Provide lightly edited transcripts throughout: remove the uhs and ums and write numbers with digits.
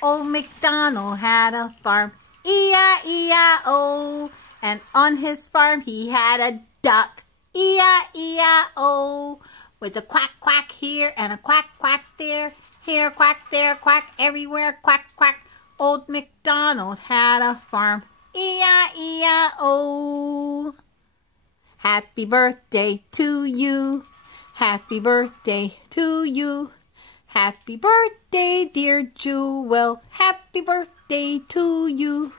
Old MacDonald had a farm, E-I-E-I-O. And on his farm he had a duck, E-I-E-I-O. With a quack quack here and a quack quack there. Here quack, there quack, everywhere quack quack. Old MacDonald had a farm, E-I-E-I-O. Happy birthday to you. Happy birthday to you. Happy birthday, dear Jewel. Happy birthday to you.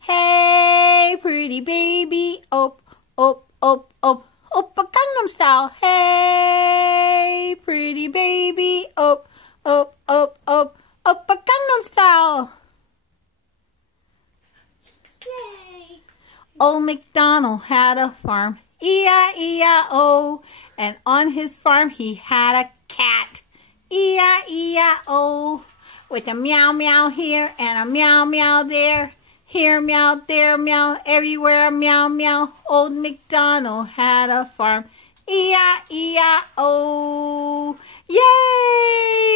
Hey, pretty baby. Op, op, op, op. Oppa Gangnam Style. Hey, pretty baby. Op, op, op, op. Oppa Gangnam Style. Yay! Old MacDonald had a farm, E-I-E-I-O. And on his farm he had a cat, E-I-E-I-O. With a meow meow here and a meow meow there. Here meow, there meow, everywhere meow meow. Old MacDonald had a farm, E-I-E-I-O. Yay!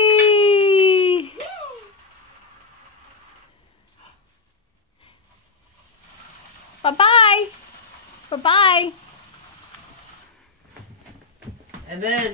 Bye-bye. Bye-bye. And then